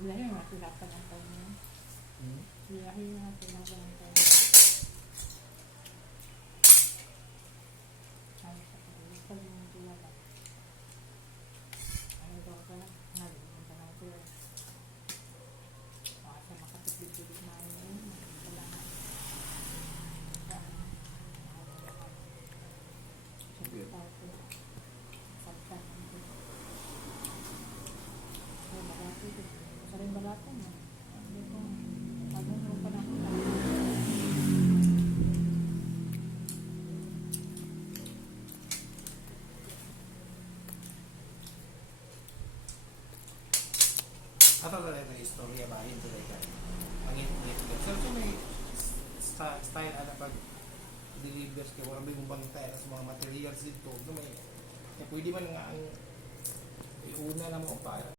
Lahi nga sinapan ng tayo niya. Lahi nga sinapan ng tayo. Ay, sa pag-ulipan yung tulala. Ay, daw ka. Ngayon, yung tanong ko yun. Sa makatipid-tipid na yun. Wala nga. Sige tayo ko. Sabtan. Ay, bagati ko. Sa rin bagatan mo. Hindi ko. Ano mo pa na ko. Atau talaga na istorya ba yun talaga ang init so may style ana pag delivers kay wala may bantay sa mga materials dito may pwede man nga ang iuna na mo para